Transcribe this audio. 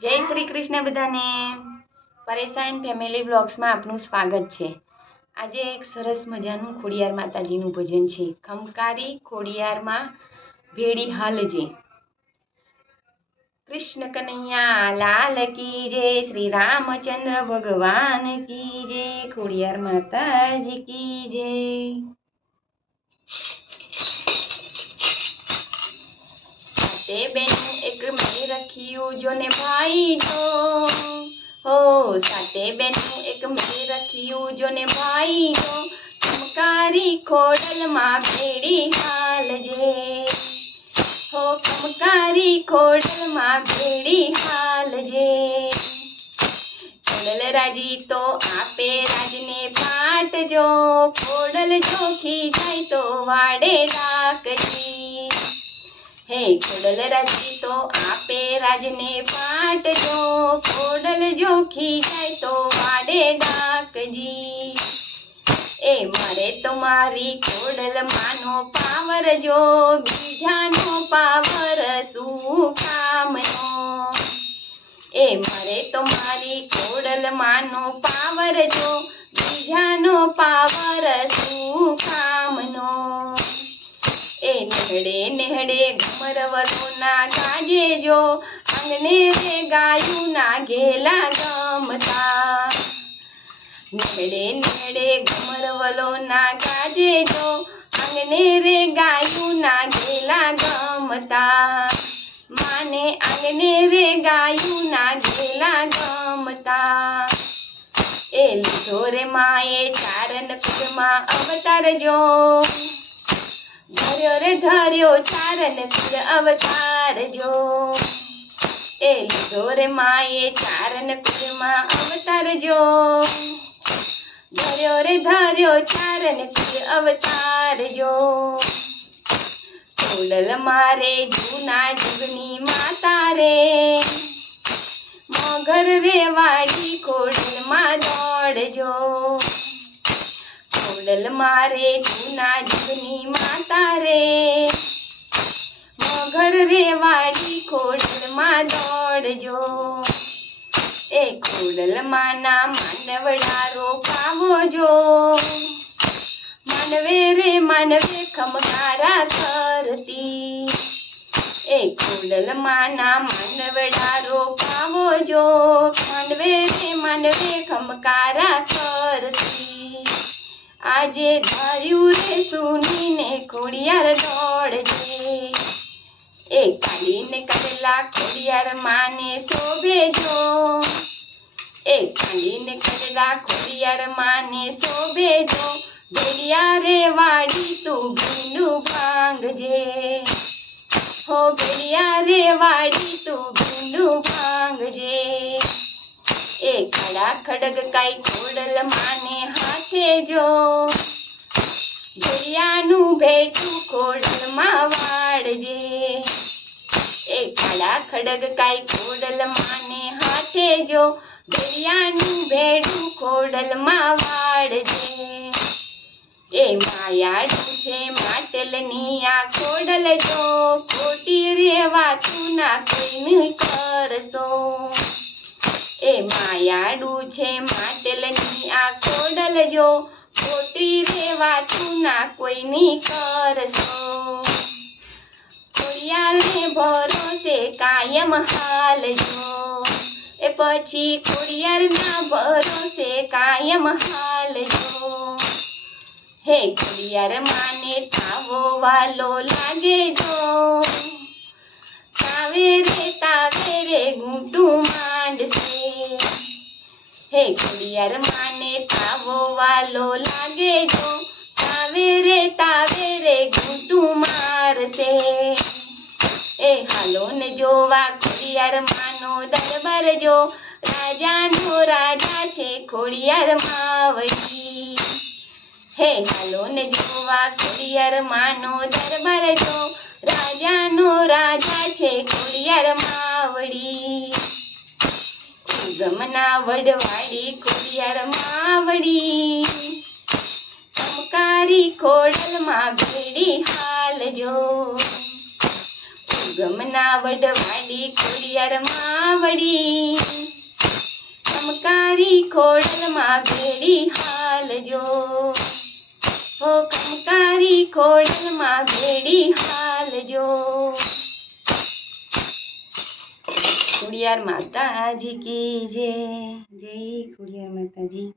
જય શ્રી કૃષ્ણ બધાને. પરેશાન ફેમિલી બ્લોગ્સમાં આપનું સ્વાગત છે. આજે એક સરસ મજાનું ખોડિયાર માતાજીનું ભજન છે. ખમકારી ખોડિયારમાં ભેડી હાલજે. કૃષ્ણ કનૈયા લાલ કી જય, શ્રી રામચંદ્ર ભગવાન કી જય, ખોડિયાર માતાજી કી જય. તે બેનું એક મેં રખ્યું જો ને ભાઈ જો, હો સાતે બેનું એક મેં રખ્યું જો ને ભાઈ જો, ખમકારી ખોડલમાં ભેડી હાલજે, હો ખમકારી ખોડલમાં ભેડી હાલજે. ખોડલ રાજી તો આપે રાજને પાટજો, ખોડલ જોખી જાય તો વાડે રાખજી. હે ખોડલ રાજી તો આપે રાજને પાટજો, ખોડલ જોખી જાય તો વાડે ડાકજી. એ મારે તો મારી ખોડલ માનો પાવર જો, બીજાનો પાવર શું કામનો. એ મારે તો મારી ખોડલ માનો પાવર જો, બીજાનો પાવર શું કામનો. એ નેહડે નેહડે ઘમરવલો ના ગાજે જો, આંગણે રે ગાયું ના ઘેલા ગમતા. નેહડે નેહડે ઘમરવલો ના ગાજે જો, આંગણે રે ગાયું ના ઘેલા ગમતા. માને આંગણે રે ગાયું ના ઘેલા ગમતા. એ લીધો રે માએ ચારણ કુળમાં અવતાર જો, ધર્યો રે ધર્યો ચારણ કુળ અવતાર જો. એ લીધો રે માએ ચારણ કુળમાં અવતાર જો, ધર્યો રે ધર્યો ચારણ કુળ અવતાર જો. ખોડલ મારે જૂના જુગની માતા રે, મોગર રે વાડી ખોડલમાં દોડજો. ખોડલ મારે જૂના જુગની માતા રે, મોગર રે વાડી ખોડલમાં દોડજો. એ ખોડલ માના માંડવડા રોપાવો જો, માંડવે રે માંડવે ખમકારા કરતી. એ ખોડલ માના માંડવડા રોપાવો જો, માંડવે રે માંડવે ખમકારા કરતી. આજે ધાર્યું રે સુનીને ખોડિયાર દોડજે. એ કાઢીને કરેલા ખોડિયાર માને શોભે જો, એ કાઢીને કરેલા ખોડિયાર માને શોભે જો. ભેડિયા રે વાડી તું ભીંડું ભાંગજે, હો ભેડિયા રે વાડી તું ભીંડું ભાંગજે. એ ખડા ખડગ કાઈ ખોડલ માને હાથે જો, ભેડિયાનું ભેટું ખોડલમાં વાળજે. એ ખડા ખડગ કાઈ ખોડલ માને હાથે જો, ભેડિયાનું ભેટું ખોડલમાં વાળજે. એ માયાડું છે માટલની આ ખોડલ જો, ખોટી રે વાતું ના કોઈની કરશો. એ માયાડું છે માટલની આ ખોડલ જો, ખોટી રે વાતું ના કોઈની કરશો. ખોડિયારને ભરોસે કાયમ હાલજો, એ પછી ખોડિયારના ભરોસે કાયમ હાલજો. હે ખોડિયાર માને તાવો વાલો લાગે જો, તાવે રે ઘૂંટું માંડશે. હે ખોડિયાર માને તાવો વાલો લાગે જો, તાવે રે ઘૂંટું મારશે. એ હાલો ને જોવા ખોડિયાર માનો દરબાર જો, રાજાનો રાજા છે ખોડિયાર માવડી. હે હાલો ને જોવા ખોડિયાર માનો દરબાર જો, રાજાનો રાજા છે ખોડિયાર માવડી. ઉગમના વડવાડી ખોડિયાર માવડી, ખમકારી ખોડલમાં ભેડી હાલજો. ગમના વડવાડી ખોડિયારમાં વળી ખમકારી ખોડલમાં ભેડી હાલજો હો ખમકારી ખોડલમાં ભેડી હાલજો ખોડિયાર માતાજી કી જય. જય ખોડિયાર માતાજી.